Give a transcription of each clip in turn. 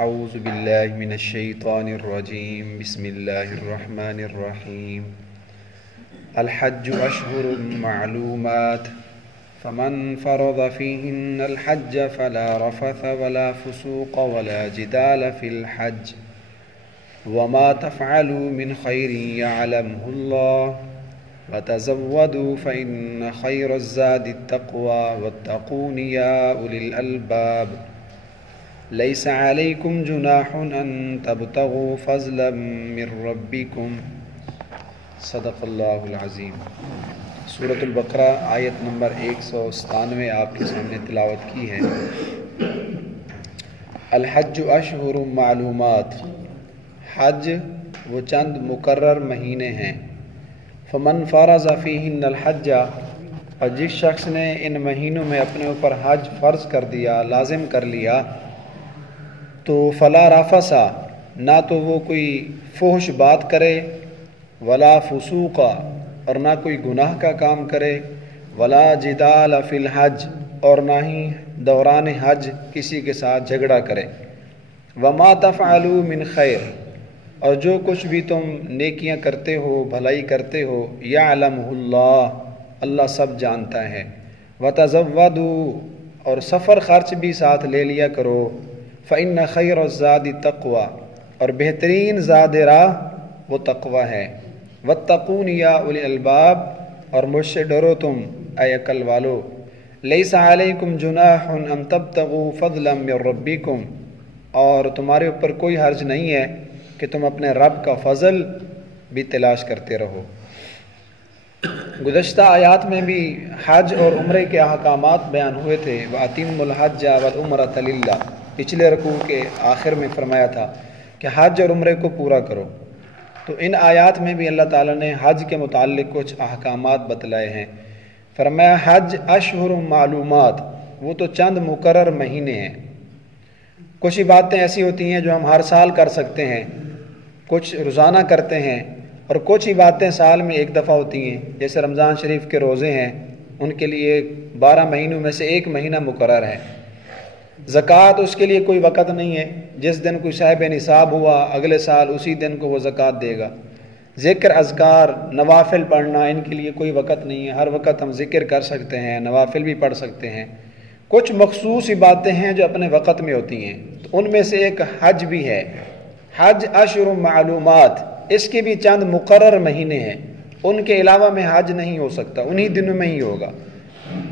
اعوذ باللہ من الشیطان الرجیم بسم اللہ الرحمن الرحیم الحج اشھر معلومات فمن فرض فیہن الحج فلا رفث ولا فسوق ولا جدال فی الحج وما تفعلوا من خیر یعلمہ اللہ وتزودوا فإن خیر الزاد التقوى واتقون یا اولی الالباب لیس علیکم جناح ان تبتغوا فضلا من ربکم صدق اللہ العظیم۔ سورۃ البقرہ آیت نمبر 197 آپ کے سامنے تلاوت کی ہے۔ الحج اشہر معلومات، حج وہ چند مقرر مہینے ہیں۔ فمن فرض فیہن الحج، اور جس شخص نے ان مہینوں میں اپنے اوپر حج فرض کر دیا، لازم کر لیا، تو فلا رفث، نہ تو وہ کوئی فحش بات کرے، ولا فسوق، اور نہ کوئی گناہ کا کام کرے، ولا جدال فی الحج، اور نہ ہی دوران حج کسی کے ساتھ جھگڑا کرے۔ وما تفعلوا من خیر، اور جو کچھ بھی تم نیکیاں کرتے ہو، بھلائی کرتے ہو، یعلمہ اللہ، اللہ سب جانتا ہے۔ وتزودوا، اور سفر خرچ بھی ساتھ لے لیا کرو۔ فإن خیر الزاد التقوى، اور بہترین زاد راہ وہ تقوی ہے۔ واتقون یا اولی الالباب، اور مجھ سے ڈرو تم اے عقل والو۔ لیس علیکم جناح ان تبتغوا فضلا من ربکم، اور تمہارے اوپر کوئی حرج نہیں ہے کہ تم اپنے رب کا فضل بھی تلاش کرتے رہو۔ گزشتہ آیات میں بھی حج اور عمرے کے احکامات بیان ہوئے تھے۔ وَأَتِمُّ الْحَجَّ وَالْعُمْرَةَ لِلَّهِ، پچھلے رکوع کے آخر میں فرمایا تھا کہ حج اور عمرے کو پورا کرو۔ تو ان آیات میں بھی اللہ تعالیٰ نے حج کے متعلق کچھ احکامات بتلائے ہیں۔ فرمایا حج اشہر معلومات، وہ تو چند مقرر مہینے ہیں۔ کچھ باتیں ایسی ہوتی ہیں جو ہم ہر سال کر سکتے ہیں، کچھ روزانہ کرتے ہیں، اور کچھ ہی باتیں سال میں ایک دفعہ ہوتی ہیں، جیسے رمضان شریف کے روزے ہیں، ان کے لیے 12 مہینوں میں سے ایک مہینہ مقرر ہے۔ زکوٰۃ، اس کے لیے کوئی وقت نہیں ہے، جس دن کوئی صاحب نصاب ہوا اگلے سال اسی دن کو وہ زکوٰۃ دے گا۔ ذکر، اذکار، نوافل پڑھنا، ان کے لیے کوئی وقت نہیں ہے، ہر وقت ہم ذکر کر سکتے ہیں، نوافل بھی پڑھ سکتے ہیں۔ کچھ مخصوص باتیں ہیں جو اپنے وقت میں ہوتی ہیں، تو ان میں سے ایک حج بھی ہے۔ حج اشہر معلومات، اس کے بھی چند مقرر مہینے ہیں، ان کے علاوہ میں حج نہیں ہو سکتا، انہی دنوں میں ہی ہوگا۔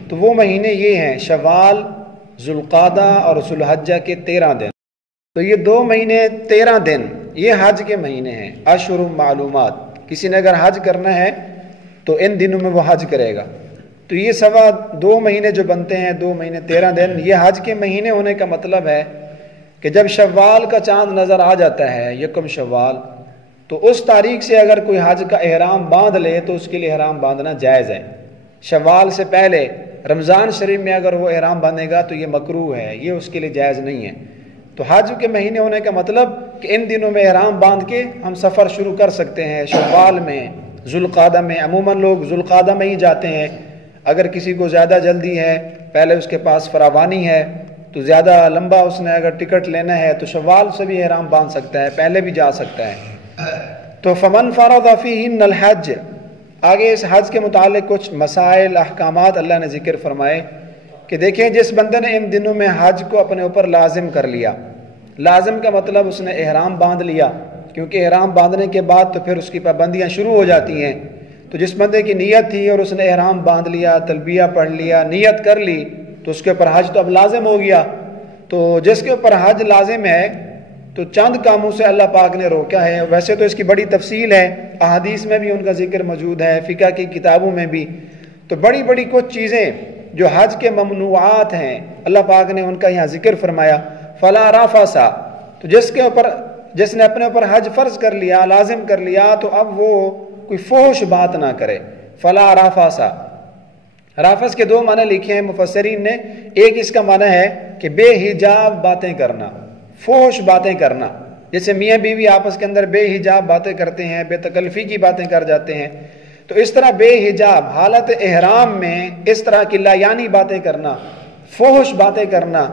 تو وہ مہینے یہ ہیں شوال، ذوالقعدہ اور ذوالحجہ کے 13 دن۔ تو یہ 2 مہینے 13 دن یہ حج کے مہینے ہیں، اشہر معلومات۔ کسی نے اگر حج کرنا ہے تو ان دنوں میں وہ حج کرے گا۔ تو یہ 2 مہینے جو بنتے ہیں، 2 مہینے 13 دن، یہ حج کے مہینے ہونے کا مطلب ہے کہ جب شوال کا چاند نظر آ جاتا ہے، 1 شوال، تو اس تاریخ سے اگر کوئی حج کا احرام باندھ لے تو اس کے لیے احرام باندھنا جائز ہے۔ شوال سے پہلے رمضان شریف میں اگر وہ احرام باندھے گا تو یہ مکروہ ہے، یہ اس کے لیے جائز نہیں ہے۔ تو حج کے مہینے ہونے کا مطلب کہ ان دنوں میں احرام باندھ کے ہم سفر شروع کر سکتے ہیں۔ شوال میں، ذوالقعدہ میں، عموماً لوگ ذوالقعدہ میں ہی جاتے ہیں۔ اگر کسی کو زیادہ جلدی ہے، پہلے اس کے پاس فراوانی ہے، تو زیادہ لمبا اس نے اگر ٹکٹ لینا ہے تو شوال سے بھی احرام باندھ سکتا ہے، پہلے بھی جا سکتا ہے۔ تو فمن فرض فیہن الحج، آگے اس حج کے متعلق کچھ مسائل، احکامات اللہ نے ذکر فرمائے کہ دیکھیں جس بندے نے ان دنوں میں حج کو اپنے اوپر لازم کر لیا، لازم کا مطلب اس نے احرام باندھ لیا، کیونکہ احرام باندھنے کے بعد تو پھر اس کی پابندیاں شروع ہو جاتی ہیں۔ تو جس بندے کی نیت تھی اور اس نے احرام باندھ لیا، تلبیہ پڑھ لیا، نیت کر لی، تو اس کے اوپر حج تو اب لازم ہو گیا۔ تو جس کے اوپر حج لازم ہے تو چند کاموں سے اللہ پاک نے روکا ہے۔ ویسے تو اس کی بڑی تفصیل ہے، احادیث میں بھی ان کا ذکر موجود ہے، فقہ کی کتابوں میں بھی۔ تو بڑی بڑی کچھ چیزیں جو حج کے ممنوعات ہیں، اللہ پاک نے ان کا یہاں ذکر فرمایا۔ فلا رفث، تو جس نے اپنے اوپر حج فرض کر لیا، لازم کر لیا، تو اب وہ کوئی فحش بات نہ کرے۔ فلا رفث، رفث کے 2 معنی لکھے ہیں مفسرین نے۔ ایک اس کا معنی ہے کہ بے حجاب باتیں کرنا، فحش باتیں کرنا، جیسے میاں بیوی آپس کے اندر بے حجاب باتیں کرتے ہیں، بے تکلفی کی باتیں کر جاتے ہیں، تو اس طرح بے حجاب حالت احرام میں اس طرح کی لایانی باتیں کرنا، فحش باتیں کرنا،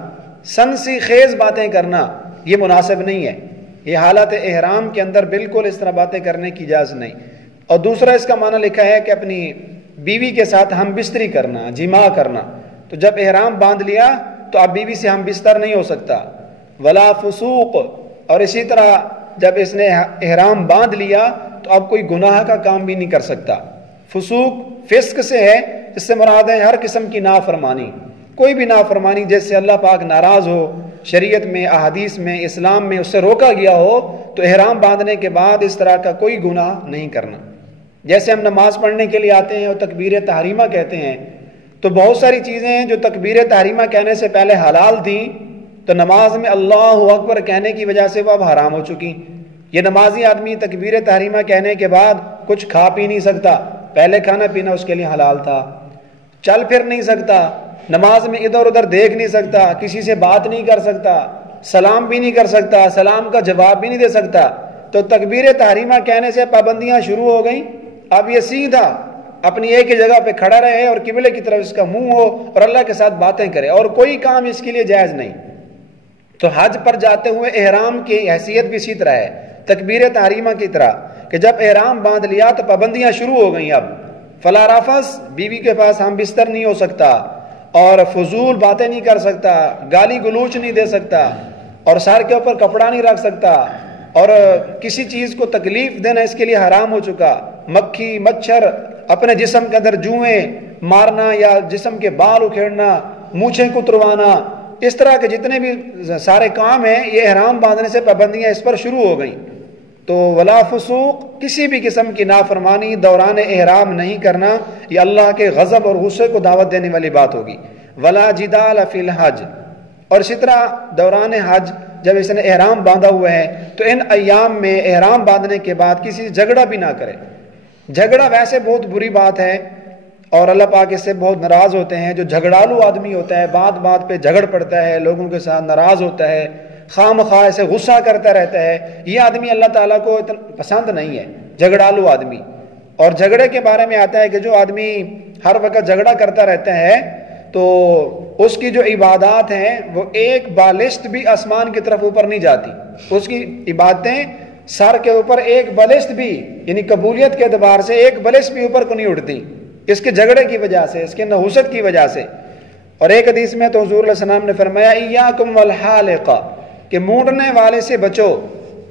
سنسی خیز باتیں کرنا، یہ مناسب نہیں ہے، یہ حالت احرام کے اندر بالکل اس طرح باتیں کرنے کی اجازت نہیں۔ اور دوسرا اس کا معنی لکھا ہے کہ اپنی بیوی کے ساتھ ہم بستری کرنا، جماع کرنا، تو جب احرام باندھ لیا تو اب بیوی سے ہم بستر نہیں ہو سکتا۔ ولافسوق، اور اسی طرح جب اس نے احرام باندھ لیا تو اب کوئی گناہ کا کام بھی نہیں کر سکتا۔ فسوق فسق سے ہے، اس سے مراد ہے ہر قسم کی نافرمانی، کوئی بھی نافرمانی جس سے اللہ پاک ناراض ہو، شریعت میں، احادیث میں، اسلام میں اس سے روکا گیا ہو، تو احرام باندھنے کے بعد اس طرح کا کوئی گناہ نہیں کرنا۔ جیسے ہم نماز پڑھنے کے لیے آتے ہیں اور تکبیر تحریمہ کہتے ہیں، تو بہت ساری چیزیں ہیں جو تکبیر تحریمہ کہنے سے پہلے حلال تھیں، تو نماز میں اللہ اکبر کہنے کی وجہ سے وہ اب حرام ہو چکی۔ یہ نمازی آدمی تکبیر تحریمہ کہنے کے بعد کچھ کھا پی نہیں سکتا، پہلے کھانا پینا اس کے لیے حلال تھا، چل پھر نہیں سکتا، نماز میں ادھر ادھر دیکھ نہیں سکتا، کسی سے بات نہیں کر سکتا، سلام بھی نہیں کر سکتا، سلام کا جواب بھی نہیں دے سکتا۔ تو تکبیر تحریمہ کہنے سے پابندیاں شروع ہو گئیں۔ اب یہ سیدھا اپنی ایک ہی جگہ پہ کھڑا رہے اور قبلے کی طرف اس کا منہ ہو اور اللہ کے ساتھ باتیں کرے، اور کوئی کام اس کے لیے جائز نہیں۔ تو حج پر جاتے ہوئے احرام کی حیثیت بھی اسی طرح ہے، تکبیر تحریمہ کی طرح کہ جب احرام باندھ لیا تو پابندیاں شروع ہو گئیں۔ اب فلارفث، بیوی کے پاس ہم بستر نہیں ہو سکتا، اور فضول باتیں نہیں کر سکتا، گالی گلوچ نہیں دے سکتا، اور سر کے اوپر کپڑا نہیں رکھ سکتا، اور کسی چیز کو تکلیف دینا اس کے لیے حرام ہو چکا۔ مکھی مچھر، اپنے جسم کے اندر جوئیں مارنا یا جسم کے بال اکھیڑنا، مونچھیں کتروانا، اس طرح کے جتنے بھی سارے کام ہیں یہ احرام باندھنے سے پابندیاں اس پر شروع ہو گئیں۔ تو ولا فسوق، کسی بھی قسم کی نافرمانی دوران احرام نہیں کرنا، یہ اللہ کے غضب اور غصے کو دعوت دینے والی بات ہوگی۔ ولا جدال فی الحج، اور اسی طرح دوران حج جب اس نے احرام باندھا ہوا ہے تو ان ایام میں احرام باندھنے کے بعد کسی سے جھگڑا بھی نہ کرے۔ جھگڑا ویسے بہت بری بات ہے اور اللہ پاک اس سے بہت ناراض ہوتے ہیں۔ جو جھگڑالو آدمی ہوتا ہے، بات بات پہ جھگڑ پڑتا ہے، لوگوں کے ساتھ ناراض ہوتا ہے، خواہ مخواہ سے غصہ کرتا رہتا ہے، یہ آدمی اللہ تعالیٰ کو اتنا پسند نہیں ہے، جھگڑالو آدمی۔ اور جھگڑے کے بارے میں آتا ہے کہ جو آدمی ہر وقت جھگڑا کرتا رہتا ہے تو اس کی جو عبادات ہیں وہ ایک بالشت بھی آسمان کی طرف اوپر نہیں جاتی، اس کی عبادتیں سر کے اوپر ایک بالشت بھی، یعنی قبولیت کے اعتبار سے ایک بالشت بھی اوپر کو نہیں اٹھتی، اس کے جھگڑے کی وجہ سے، اس کے نحوست کی وجہ سے۔ اور ایک حدیث میں تو حضور علیہ السلام نے فرمایا ایاکم والحالقہ، کہ مونڈنے والے سے بچو۔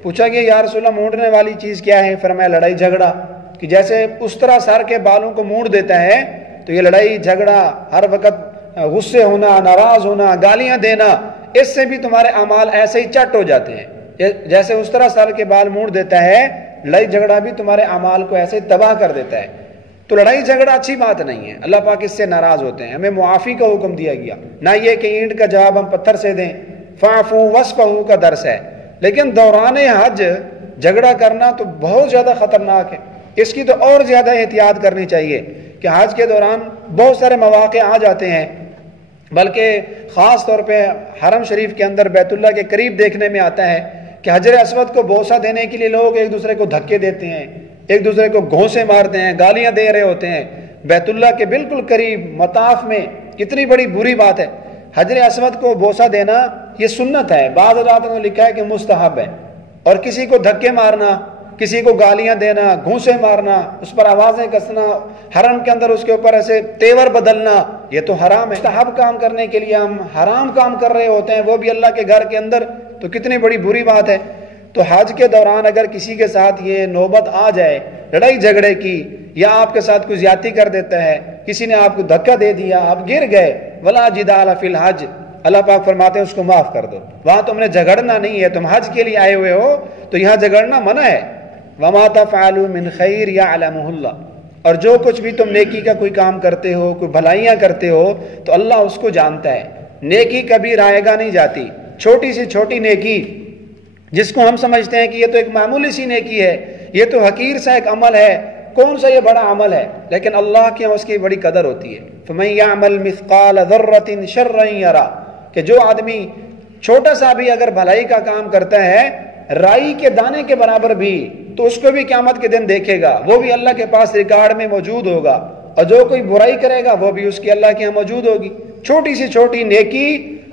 پوچھا گیا یا رسول اللہ مونڈنے والی چیز کیا ہے؟ فرمایا لڑائی جھگڑا، کہ جیسے اس طرح سر کے بالوں کو مونڈ دیتا ہے تو یہ لڑائی جھگڑا، ہر وقت غصے ہونا، ناراض ہونا، گالیاں دینا، اس سے بھی تمہارے اعمال ایسے ہی چٹ ہو جاتے ہیں۔ جیسے اس طرح سر کے بال مونڈ دیتا ہے، لڑائی جھگڑا بھی تمہارے اعمال کو ایسے تباہ کر دیتا ہے۔ تو لڑائی جھگڑا اچھی بات نہیں ہے، اللہ پاک اس سے ناراض ہوتے ہیں۔ ہمیں معافی کا حکم دیا گیا، نہ یہ کہ اینٹ کا جواب ہم پتھر سے دیں، فاعفوا واصفحوا کا درس ہے۔ لیکن دوران حج جھگڑا کرنا تو بہت زیادہ خطرناک ہے، اس کی تو اور زیادہ احتیاط کرنی چاہیے کہ حج کے دوران بہت سارے مواقع آ جاتے ہیں، بلکہ خاص طور پہ حرم شریف کے اندر بیت اللہ کے قریب دیکھنے میں آتا ہے کہ حجر اسود کو بوسہ دینے کے لیے لوگ ایک دوسرے کو دھکے دیتے ہیں، ایک دوسرے کو گھونسے مارتے ہیں، گالیاں دے رہے ہوتے ہیں بیت اللہ کے بالکل قریب مطاف میں۔ کتنی بڑی بری بات ہے، حجر اسود کو بوسہ دینا یہ سنت ہے، بعض حضرات نے لکھا ہے کہ مستحب ہے، اور کسی کو دھکے مارنا، کسی کو گالیاں دینا، گھونسے مارنا، اس پر آوازیں کسنا، حرم کے اندر اس کے اوپر ایسے تیور بدلنا، یہ تو حرام ہے۔ مستحب کام کرنے کے لیے ہم حرام کام کر رہے ہوتے ہیں، وہ بھی اللہ کے گھر کے اندر، تو کتنی بڑی بری بات ہے۔ تو حج کے دوران اگر کسی کے ساتھ یہ نوبت آ جائے لڑائی جھگڑے کی، یا آپ کے ساتھ کوئی زیادتی کر دیتا ہے، کسی نے آپ کو دھکا دے دیا، آپ گر گئے، ولا جدال فی الحج، اللہ پاک فرماتے ہیں اس کو معاف کر دو، وہاں تم نے جھگڑنا نہیں ہے، تم حج کے لیے آئے ہوئے ہو تو یہاں جھگڑنا منع ہے۔ وما تفعلوا من خیر یعلمہ اللہ، اور جو کچھ بھی تم نیکی کا کوئی کام کرتے ہو، کوئی بھلائیاں کرتے ہو تو اللہ اس کو جانتا ہے۔ نیکی کبھی رائے گاہ نہیں جاتی، چھوٹی سی چھوٹی نیکی جس کو ہم سمجھتے ہیں کہ یہ تو ایک معمولی سی نیکی ہے، یہ تو حقیر سا ایک عمل ہے، کون سا یہ بڑا عمل ہے، لیکن اللہ کے اس کی بڑی قدر ہوتی ہے۔ فمن یعمل مثقال ذرۃ شرا یرا، کہ جو آدمی چھوٹا سا بھی اگر بھلائی کا کام کرتا ہے، رائی کے دانے کے برابر بھی، تو اس کو بھی قیامت کے دن دیکھے گا، وہ بھی اللہ کے پاس ریکارڈ میں موجود ہوگا، اور جو کوئی برائی کرے گا وہ بھی اس کی اللہ کے یہاں موجود ہوگی۔ چھوٹی سی چھوٹی نیکی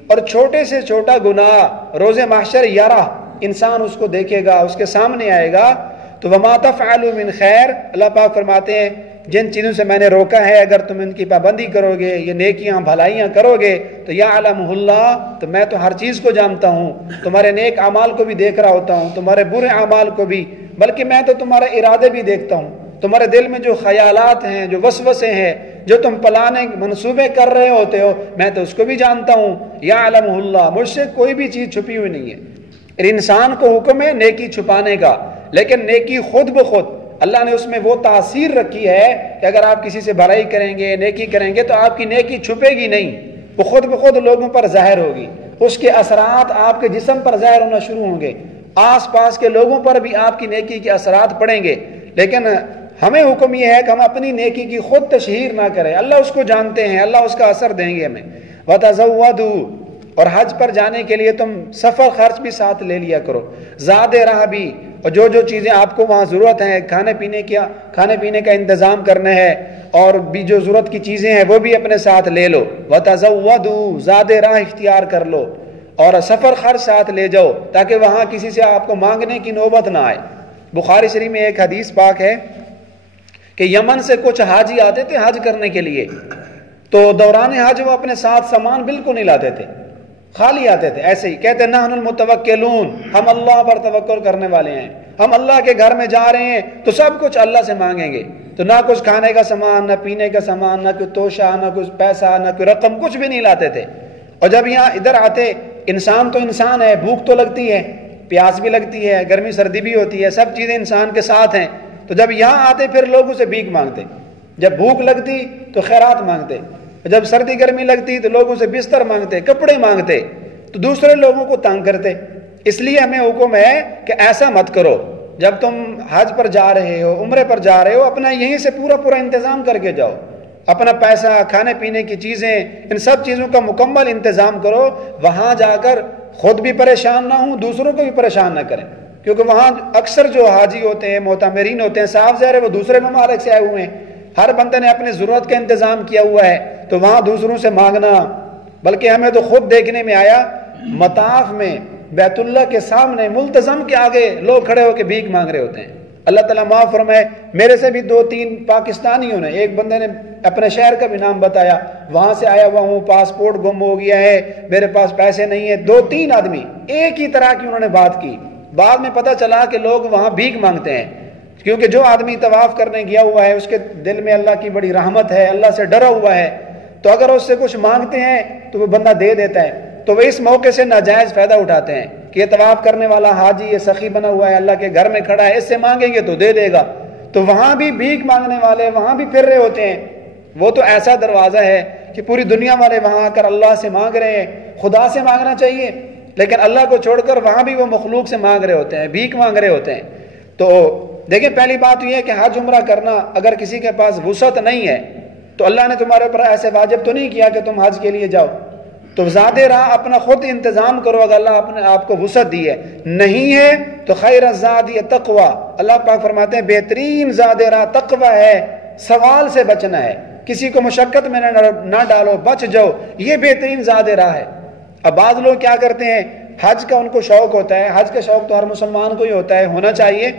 اور چھوٹے سے چھوٹا گناہ روز محشر یرا انسان اس کو دیکھے گا، اس کے سامنے آئے گا. تو وما تفعلوا من خیر، اللہ پاک فرماتے ہیں جن چیزوں سے میں نے روکا ہے اگر تم ان کی پابندی کرو گے، یہ نیکیاں بھلائیاں کرو گے تو یعلمہ اللہ، تو میں تو ہر چیز کو جانتا ہوں، تمہارے نیک اعمال کو بھی دیکھ رہا ہوتا ہوں، تمہارے برے اعمال کو بھی، بلکہ میں تو تمہارے ارادے بھی دیکھتا ہوں، تمہارے دل میں جو خیالات ہیں، جو وسوسے ہیں، جو تم پلانے منصوبے کر رہے ہوتے ہو، میں تو اس کو بھی جانتا ہوں. یعلمہ اللہ، مجھ سے کوئی بھی چیز چھپی ہوئی نہیں ہے. انسان کو حکم ہے نیکی چھپانے کا، لیکن نیکی خود بخود اللہ نے اس میں وہ تاثیر رکھی ہے کہ اگر آپ کسی سے بھلائی کریں گے، نیکی کریں گے تو آپ کی نیکی چھپے گی نہیں، وہ خود بخود لوگوں پر ظاہر ہوگی. اس کے اثرات آپ کے جسم پر ظاہر ہونا شروع ہوں گے، آس پاس کے لوگوں پر بھی آپ کی نیکی کے اثرات پڑیں گے. لیکن ہمیں حکم یہ ہے کہ ہم اپنی نیکی کی خود تشہیر نہ کریں، اللہ اس کو جانتے ہیں، اللہ اس کا اثر دیں گے ہمیں. وَتَزَوَّدُوا، اور حج پر جانے کے لیے تم سفر خرچ بھی ساتھ لے لیا کرو، زاد راہ بھی، اور جو چیزیں آپ کو وہاں ضرورت ہے، کھانے پینے کا انتظام کرنا ہے، اور بھی جو ضرورت کی چیزیں ہیں وہ بھی اپنے ساتھ لے لو. وَتَزَوَّدُوا، زاد راہ اختیار کر لو اور سفر خرچ ساتھ لے جاؤ تاکہ وہاں کسی سے آپ کو مانگنے کی نوبت نہ آئے. بخاری شریف میں ایک حدیث پاک ہے کہ یمن سے کچھ حاجی آتے تھے حج کرنے کے لیے، تو دوران حج وہ اپنے ساتھ سامان بالکل نہیں لاتے تھے، خالی آتے تھے. ایسے ہی کہتے نحن المتوکلون، ہم اللہ پر توکل کرنے والے ہیں، ہم اللہ کے گھر میں جا رہے ہیں تو سب کچھ اللہ سے مانگیں گے. تو نہ کچھ کھانے کا سامان، نہ پینے کا سامان، نہ کوئی توشہ، نہ کچھ پیسہ، نہ کوئی رقم، کچھ بھی نہیں لاتے تھے. اور جب یہاں ادھر آتے، انسان تو انسان ہے، بھوک تو لگتی ہے، پیاس بھی لگتی ہے، گرمی سردی بھی ہوتی ہے، سب چیزیں انسان کے ساتھ ہیں. تو جب یہاں آتے پھر لوگوں سے بھیک مانگتے، جب بھوک لگتی تو خیرات مانگتے، جب سردی گرمی لگتی تو لوگوں سے بستر مانگتے، کپڑے مانگتے، تو دوسرے لوگوں کو تنگ کرتے. اس لیے ہمیں حکم ہے کہ ایسا مت کرو. جب تم حج پر جا رہے ہو، عمرے پر جا رہے ہو، اپنا یہیں سے پورا انتظام کر کے جاؤ، اپنا پیسہ، کھانے پینے کی چیزیں، ان سب چیزوں کا مکمل انتظام کرو. وہاں جا کر خود بھی پریشان نہ ہوں، دوسروں کو بھی پریشان نہ کریں، کیونکہ وہاں اکثر جو حاجی ہوتے ہیں، معتمرین ہوتے ہیں، صاف ظاہر ہے وہ دوسرے ممالک سے آئے ہوئے ہیں، ہر بندے نے اپنی ضرورت کا انتظام کیا ہوا ہے، تو وہاں دوسروں سے مانگنا. بلکہ ہمیں تو خود دیکھنے میں آیا مطاف میں بیت اللہ کے سامنے ملتزم کے آگے لوگ کھڑے ہو کے بھیک مانگ رہے ہوتے ہیں. اللہ تعالیٰ معاف فرمائے، میرے سے بھی 2-3 پاکستانیوں نے، ایک بندے نے اپنے شہر کا بھی نام بتایا، وہاں سے آیا ہوا ہوں، پاسپورٹ گم ہو گیا ہے، میرے پاس پیسے نہیں ہیں. 2-3 آدمی ایک ہی طرح کی انہوں نے بات کی. بعد میں پتہ چلا کہ لوگ وہاں بھیک مانگتے ہیں، کیونکہ جو آدمی طواف کرنے گیا ہوا ہے اس کے دل میں اللہ کی بڑی رحمت ہے، اللہ سے ڈرا ہوا ہے، تو اگر اس سے کچھ مانگتے ہیں تو وہ بندہ دے دیتا ہے. تو وہ اس موقع سے ناجائز فائدہ اٹھاتے ہیں کہ یہ طواف کرنے والا حاجی، یہ سخی بنا ہوا ہے، اللہ کے گھر میں کھڑا ہے، اس سے مانگیں گے تو دے دے گا. تو وہاں بھی بھیک مانگنے والے وہاں بھی پھر رہے ہوتے ہیں. وہ تو ایسا دروازہ ہے کہ پوری دنیا والے وہاں آ کر اللہ سے مانگ رہے ہیں. خدا سے مانگنا چاہیے، لیکن اللہ کو چھوڑ کر وہاں بھی وہ مخلوق سے مانگ رہے ہوتے ہیں، بھیک مانگ رہے ہوتے ہیں. تو دیکھیں، پہلی بات یہ ہے کہ حج عمرہ کرنا، اگر کسی کے پاس وسعت نہیں ہے تو اللہ نے تمہارے اوپر ایسے واجب تو نہیں کیا کہ تم حج کے لیے جاؤ. تو زاد راہ اپنا خود انتظام کرو اگر اللہ اپنے آپ کو وسعت دی ہے. نہیں ہے تو خیر الزاد تقوی، اللہ پاک فرماتے ہیں بہترین زاد راہ تقوی ہے، سوال سے بچنا ہے، کسی کو مشقت میں نہ ڈالو، بچ جاؤ، یہ بہترین زاد راہ ہے. اب بعض لوگ کیا کرتے ہیں، حج کا ان کو شوق ہوتا ہے، حج کا شوق تو ہر مسلمان کو ہی ہوتا ہے، ہونا چاہیے،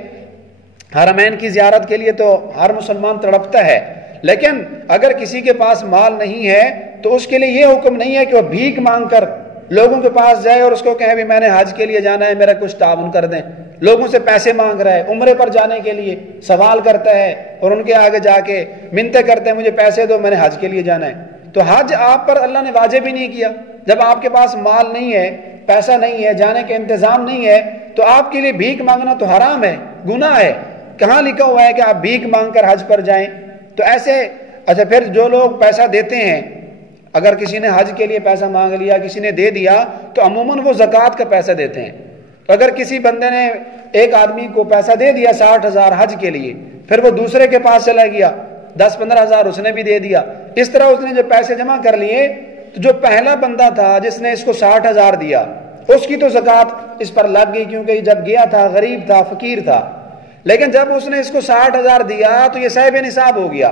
حرمین کی زیارت کے لیے تو ہر مسلمان تڑپتا ہے. لیکن اگر کسی کے پاس مال نہیں ہے تو اس کے لیے یہ حکم نہیں ہے کہ وہ بھیک مانگ کر لوگوں کے پاس جائے اور اس کو کہے بھی میں نے حج کے لیے جانا ہے، میرا کچھ تعاون کر دیں. لوگوں سے پیسے مانگ رہا ہے، عمرے پر جانے کے لیے سوال کرتا ہے اور ان کے آگے جا کے منتیں کرتے ہیں مجھے پیسے دو، میں نے حج کے لیے جانا ہے. تو حج آپ پر اللہ نے واجب ہی نہیں کیا. جب آپ کے پاس مال نہیں ہے، پیسہ نہیں ہے، جانے کا انتظام نہیں ہے، تو آپ کے لیے بھیک مانگنا تو حرام ہے، گناہ ہے. کہاں لکھا ہوا ہے کہ آپ بھیک مانگ کر حج پر جائیں؟ تو ایسے اچھا، پھر جو لوگ پیسہ دیتے ہیں، اگر کسی نے حج کے لیے پیسہ مانگ لیا، کسی نے دے دیا، تو عموماً وہ زکوٰۃ کا پیسہ دیتے ہیں. تو اگر کسی بندے نے ایک آدمی کو پیسہ دے دیا 60,000 حج کے لیے، پھر وہ دوسرے کے پاس چلا گیا، 10-15 ہزار اس نے بھی دے دیا، اس طرح اس نے جو پیسے جمع کر لیے، تو جو پہلا بندہ تھا جس نے اس کو 60,000 دیا، اس کی تو زکوٰۃ اس پر لگ گئی، کیونکہ جب گیا تھا غریب تھا، فقیر تھا. لیکن جب اس نے اس کو 60,000 دیا تو یہ صاحب نصاب ہو گیا.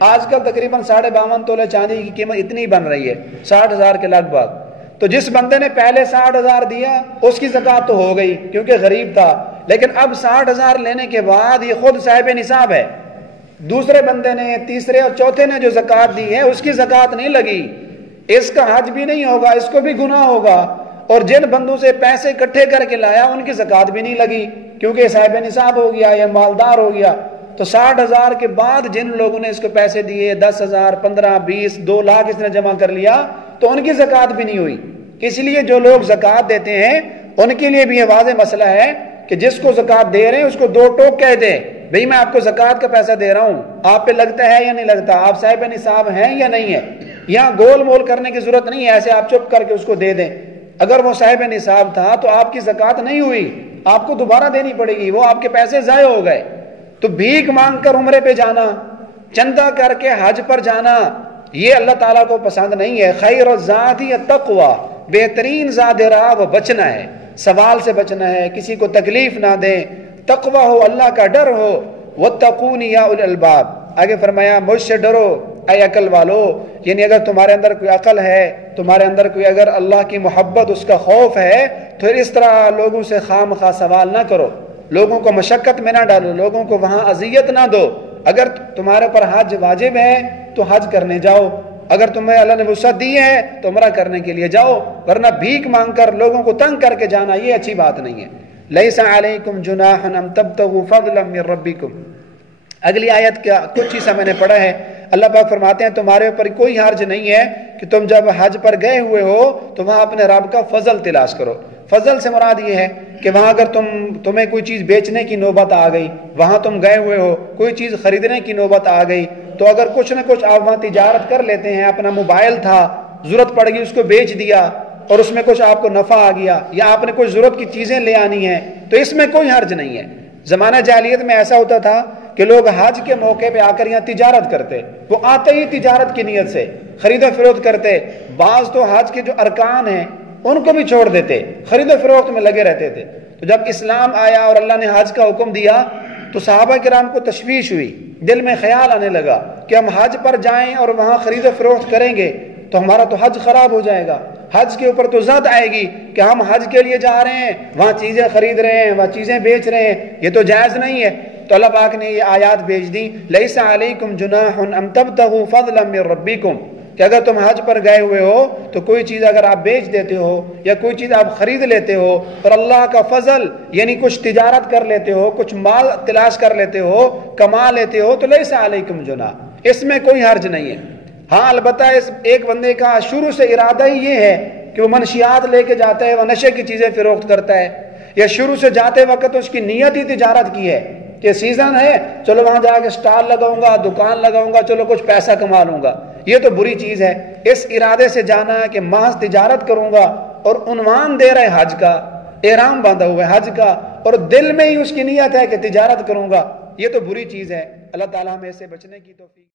آج کل تقریباً 52.5 تولے چاندی کی قیمت اتنی بن رہی ہے، 60,000 کے لگ بھگ. تو جس بندے نے پہلے 60,000 دیا اس کی زکوٰۃ تو ہو گئی کیونکہ غریب تھا، لیکن اب 60,000 لینے کے بعد یہ خود صاحب نصاب ہے، دوسرے بندے نے، تیسرے اور چوتھے نے جو زکوٰۃ دی ہے اس کی زکوٰۃ نہیں لگی، اس کا حج بھی نہیں ہوگا، اس کو بھی گناہ ہوگا، اور جن بندوں سے پیسے اکٹھے کر کے لایا ان کی زکوٰۃ بھی نہیں لگی کیونکہ صاحب نصاب ہو گیا، یہ مالدار ہو گیا۔ تو 60,000 کے بعد جن لوگوں نے اس کو پیسے دیے، 10,000 15 20 2 لاکھ اس نے جمع کر لیا، تو ان کی زکوٰۃ بھی نہیں ہوئی۔ اس لیے جو لوگ زکوٰۃ دیتے ہیں ان کے لیے بھی یہ واضح مسئلہ ہے کہ جس کو زکوٰۃ دے رہے ہیں اس کو 2 ٹوک کہہ دیں، بھئی میں آپ کو زکوٰۃ کا پیسہ دے رہا ہوں، آپ پہ لگتا ہے یا نہیں لگتا، آپ صاحب نصاب ہیں یا نہیں ہے۔ یہاں گول مول کرنے کی ضرورت نہیں ہے، ایسے آپ چپ کر کے اس کو دے دیں۔ اگر وہ صاحب نصاب تھا تو آپ کی زکوٰۃ نہیں ہوئی، آپ کو دوبارہ دینی پڑے گی، وہ آپ کے پیسے ضائع ہو گئے۔ تو بھیک مانگ کر عمرے پہ جانا، چندہ کر کے حج پر جانا، یہ اللہ تعالیٰ کو پسند نہیں ہے۔ خیر الزاد التقوی، بہترین زاد راہ وہ بچنا ہے، سوال سے بچنا ہے، کسی کو تکلیف نہ دیں، تقوی ہو، اللہ کا ڈر ہو۔ واتقون یا اولی الالباب، آگے فرمایا مجھ سے ڈرو اے عقل والو، یعنی اگر تمہارے اندر کوئی عقل ہے، تمہارے اندر کوئی اگر اللہ کی محبت، اس کا خوف ہے، تو اس طرح لوگوں سے خام خواہ سوال نہ کرو، لوگوں کو مشقت میں نہ ڈالو، لوگوں کو وہاں اذیت نہ دو۔ اگر تمہارے پر حج واجب ہے تو حج کرنے جاؤ، اگر تمہیں اللہ نے وسعت دی ہے تو عمرہ کرنے کے لیے جاؤ، ورنہ بھیک مانگ کر لوگوں کو تنگ کر کے جانا یہ اچھی بات نہیں ہے۔ لیس علیکم جناح ان تبتغوا فضلا من ربکم، اگلی آیت کا کچھ حصہ میں نے پڑھا ہے، اللہ پاک فرماتے ہیں تمہارے اوپر کوئی حرج نہیں ہے کہ تم جب حج پر گئے ہوئے ہو تو وہاں اپنے رب کا فضل تلاش کرو۔ فضل سے مراد یہ ہے کہ وہاں اگر تمہیں کوئی چیز بیچنے کی نوبت آ گئی، وہاں تم گئے ہوئے ہو، کوئی چیز خریدنے کی نوبت آ گئی، تو اگر کچھ نہ کچھ آپ وہاں تجارت کر لیتے ہیں، اپنا موبائل تھا، ضرورت پڑ گئی اس کو بیچ دیا اور اس میں کچھ آپ کو نفع آ گیا، یا آپ نے کچھ ضرورت کی چیزیں لے آنی ہیں، تو اس میں کوئی حرج نہیں ہے۔ زمانہ جاہلیت میں ایسا ہوتا تھا کہ لوگ حج کے موقع پہ آ کر یہاں تجارت کرتے، وہ آتے ہی تجارت کی نیت سے خرید و فروخت کرتے، بعض تو حج کے جو ارکان ہیں ان کو بھی چھوڑ دیتے، خرید و فروخت میں لگے رہتے تھے۔ تو جب اسلام آیا اور اللہ نے حج کا حکم دیا تو صحابہ کرام کو تشویش ہوئی، دل میں خیال آنے لگا کہ ہم حج پر جائیں اور وہاں خرید و فروخت کریں گے تو ہمارا تو حج خراب ہو جائے گا، حج کے اوپر تو زد آئے گی کہ ہم حج کے لیے جا رہے ہیں، وہاں چیزیں خرید رہے ہیں، وہاں چیزیں بیچ رہے ہیں، یہ تو جائز نہیں ہے۔ تو اللہ پاک نے یہ آیات بھیج دی، لیس علیکم جناح ان تبتغوا فضلا من ربکم، کہ اگر تم حج پر گئے ہوئے ہو تو کوئی چیز اگر آپ بیچ دیتے ہو یا کوئی چیز آپ خرید لیتے ہو اور اللہ کا فضل یعنی کچھ تجارت کر لیتے ہو، کچھ مال تلاش کر لیتے ہو، کما لیتے ہو، تو لیس علیکم جناح، اس میں کوئی حرج نہیں ہے۔ ہاں البتہ اس ایک بندے کا شروع سے ارادہ ہی یہ ہے کہ وہ منشیات لے کے جاتا ہے، وہ نشے کی چیزیں فروخت کرتا ہے، یا شروع سے جاتے وقت اس کی نیت ہی تجارت کی ہے کہ سیزن ہے چلو وہاں جا کے سٹال لگاؤں گا، دکان لگاؤں گا، چلو کچھ پیسہ کما لوں گا، یہ تو بری چیز ہے۔ اس ارادے سے جانا ہے کہ محض تجارت کروں گا اور عنوان دے رہے حج کا، احرام باندھا ہوا ہے حج کا، اور دل میں ہی اس کی نیت ہے کہ تجارت کروں گا، یہ تو بری چیز ہے۔ اللہ تعالیٰ ہمیں اس سے بچنے کی توفیق